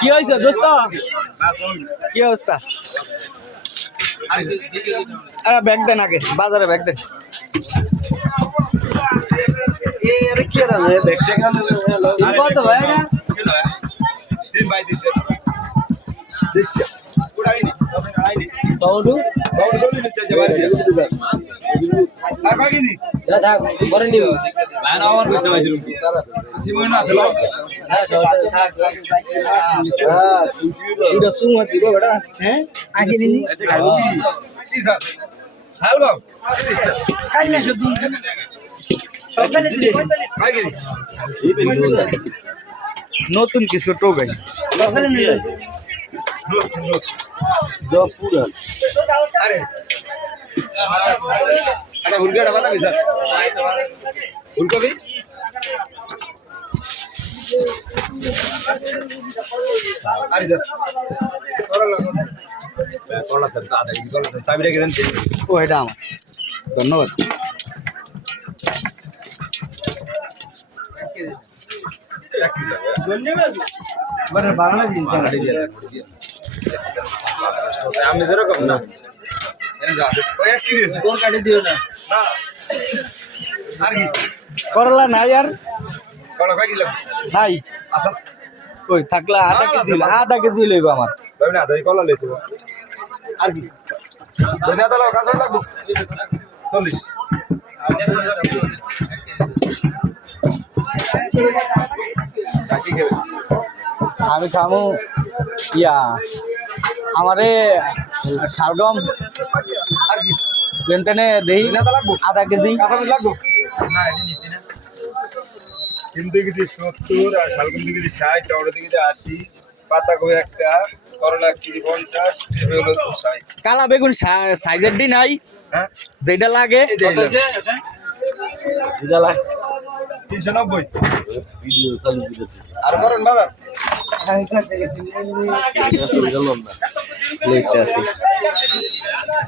কি হয়েছে দোস্ত? কি অবস্থা? আরে ব্যাগ দেন আগে, বাজারে ব্যাগ দেন। কি কত ভাই নতুন কিছু টোকাই ফুলকপি ও এটা আমার ধন্যবাদ। বাংলা জিনিস আমি যেরকম না করলা নাই আর নাই ওই থাকলে আধা কেজি লইব আমার কলা লেছি আর কি কাঁচা লাগবো 40 আমি খামু ইয়া আমারে শালগম আর কি লেনটেনে দেই আধা কেজি লাগবো সিম দিয়ে কেজি 70 আর শালগম দিয়ে কেজি 60 টমেটো দিয়ে কেজি 80 পাতাকপি একটা করলা কেজি 50 পেঁপে হলো 60 কালা বেগুন সাইজের দি নাই হ্যাঁ যেটা লাগে যেটা লাগে 390 আর করেন বাজার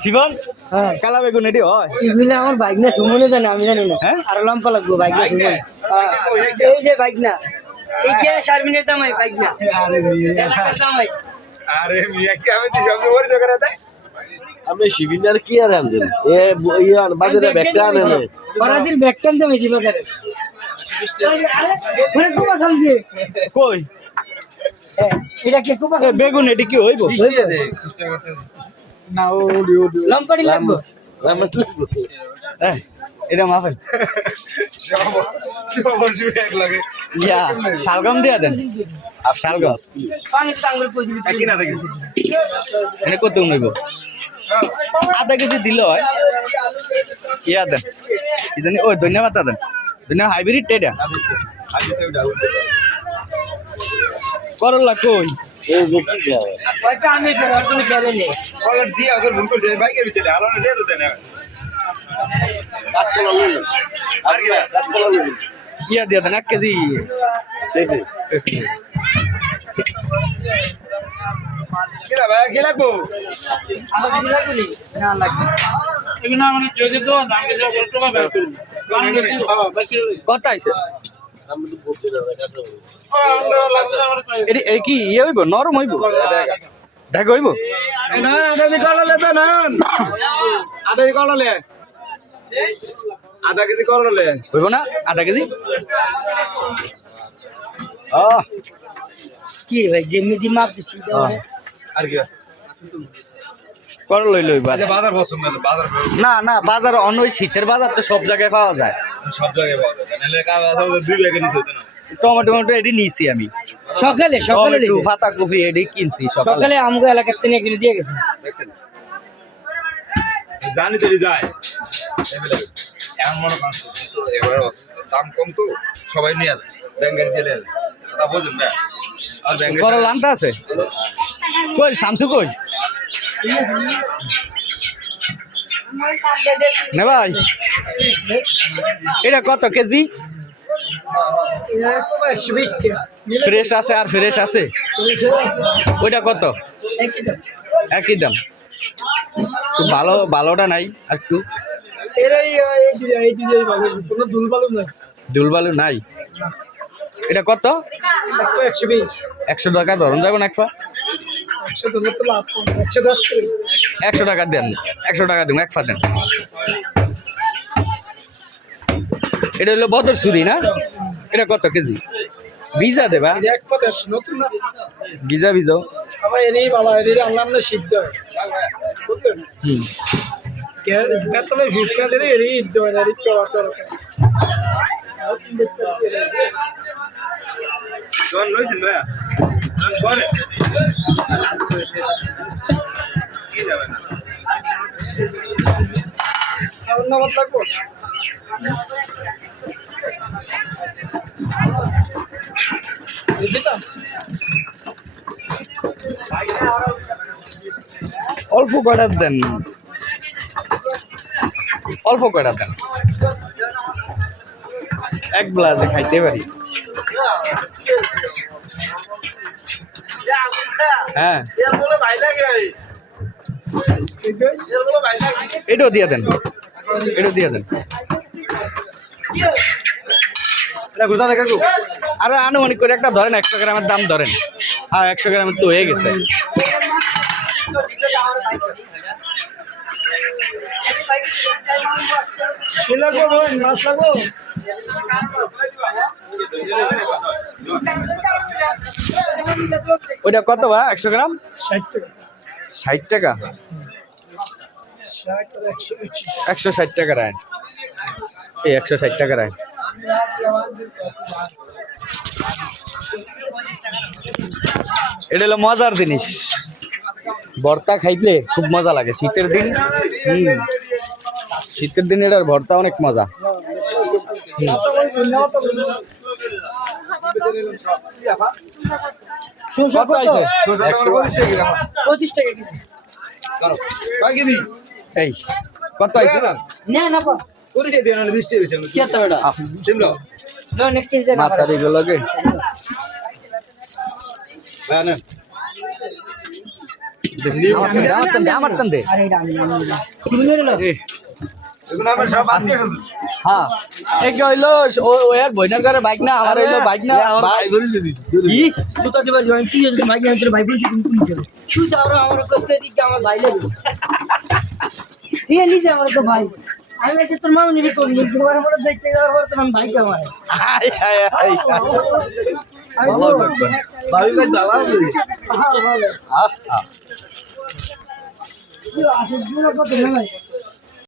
শিবন কালা বেগুন এটি হয় এগুলো আমার বাইক না সুমনে জানে আমি জানি না হ্যাঁ আর লম্পা লাগবো বাইক না সুমন এই যে বাইক না এই যে শারমিনের জামাই বাইক না এলাকার জামাই আরে মিয়া কি আমি তো সব পরিচয় করে দেয় আমি শিবিনার কি আর আনছেন এ ইয়ার বাজারে ব্যাগটা আনে না বরাদির ব্যাগ টানতে হয়েছি বাজারে ওরে কুবা সমঝে কই এটা কি কুবা বেগুন এটি কি হইব না ও লম্পাড়ি লাগবো এটা মাফেন এক লাগে ইয়া শালগম দিয়া দেন আর শালগম পানি টাঙ্গল কই দিবি কি না দেখি এনে কত নইব আধা কেজি দিল হয় ইয়া দেন ইদানি ওই ধন্যবাদ দেন ধন্যবাদ হাইব্রিড টেডা করলা কই এই যে কি যায় ওইটা আমি তোমার তুমি খেলে নে কলার দিয়ে আগে ভুল করে যায় বাইকের ভিতরে আলোনা দিয়ে দেন কাঁচকলা লইলেন আর কি কাঁচকলা লইলেন ইয়া দিয়া দেন 1 কেজি দেখে কি না ভাই কি লাগবো আমার কিছু লাগবে নি না লাগবে এগুলো মানে যদি তো দামকে যা করে টাকা বের করুন মানে বেশি বেশি কত আইছে আমি তো বলছি না কাঁচা আমরা লাগছে আমরা এটি এই কি ইয়ে হইব নরম হইব ঢাকা হইব না আধা দি কলা লে তো না আধা দি কলা লে আধা কেজি কলা লে হইব না আধা কেজি কি ভাই যেমিতি মাপ দিছি আর কি কর লই লইবা আচ্ছা বাজার পছন্দ না বাজার না না বাজার অন্য ওই শীতের বাজার তো সব জায়গায় পাওয়া যায় সব জায়গায় পাওয়া যায় নাহলে কাবা দুই ব্যাগে নিতে হতো না টমেটো টমেটো এটি নিয়েছি আমি সকালে টমেটো পাতা কপি এটি কিনছি সকালে সকালে আমগো এলাকার থেকে কিনে দিয়ে গেছে দেখছেন জানি তো যায় এবেলে এমন মনে করেন তো এবার দাম কম তো সবাই নিয়ে যায় ব্যাংকের দিয়ে নেয় তা বুঝুন না আর ব্যাংকের করলা আনতে আছে কই শামসু কই নে ভাই এটা কত কেজি ফ্রেশ আছে আর ফ্রেশ আছে ওইটা কত একই দাম ভালো ভালোটা নাই আর একটু দুলবালু নাই এটা কত? 120 100 টাকা ধরুন যাবেন এক পা 100 ধরলে তো লাভ 110 করে 100 টাকা দেন, 100 টাকা দেন এক পা দেন। এটা হলো বদর ছুরি না? এটা কত কেজি? ভিজা দেবা? এক পথের নতুন না ভিজা ভিজো। আবার এরই বাবা এরই আল্লাহ না সিদ্ধ হয় বুঝলেন হুম কে বেতলে ঝুটকা দিলে এরই ইদ্দ হয় এরই চড়া চড়া জন লইছেন ভাইয়া জন করে কি যাবে না অন্য মত লাগবো বুঝিতা অল্প কয়টা দেন, অল্প কয়টা দেন, এক গ্লাসে খাইতে পারি। হ্যাঁ এটাও দিয়ে দেন, এটাও দিয়ে দেন। আরে আনুমানিক করে একটা ধরেন, 100 গ্রামের দাম ধরেন। হ্যাঁ 100 গ্রামের তো হয়ে গেছে। কি লাগবো ভাই মাছ লাগবো ওইটা কত বা 100 গ্রাম? 60 টাকা 60 টাকা। 60 আর 100 160 টাকা রায়, এই 160 টাকা রায়। এটা হলো মজার জিনিস, ভর্তা খাইতে খুব মজা লাগে শীতের দিন। শীতের দিন এটার ভর্তা অনেক মজা। কত আছে? 25 টাকা কেজি এই কত আছে? না না পা কোরিটা দিয়ে না 20 টাকা বেচেন কি আছে বেটা সিমলো না নেক্সট কেজি না মাছ আর এগুলো লাগে। ভাইয়া নেন আমার টান দে। আরে এটা আমি তুমি নিয়ে নাও এগুলো আমার সব বাদ দিয়ে শুধু হ্যাঁ এই কি হইলো ও এর বইনার ঘরে বাইক না, আমার হইলো বাইক না। ভাই কি জুতা দিবার জয়েন তুই যদি ভাই আনতে ভাই বলছিস তুমি নিয়ে যাবে তুই যাও আমার কষ্ট দিকে আমার ভাই লাগবে দিয়ে নিয়ে আমার তো ভাই আমি যে তোর মাও নিবি তো তোমার মনে দেখতে যাওয়ার পর তোমার ভাই কে আমার হাই হাই হাই ভালো লাগবে। ভাবি ভাই দাওয়া ভালো ভালো আহ আসলে কত না ভাই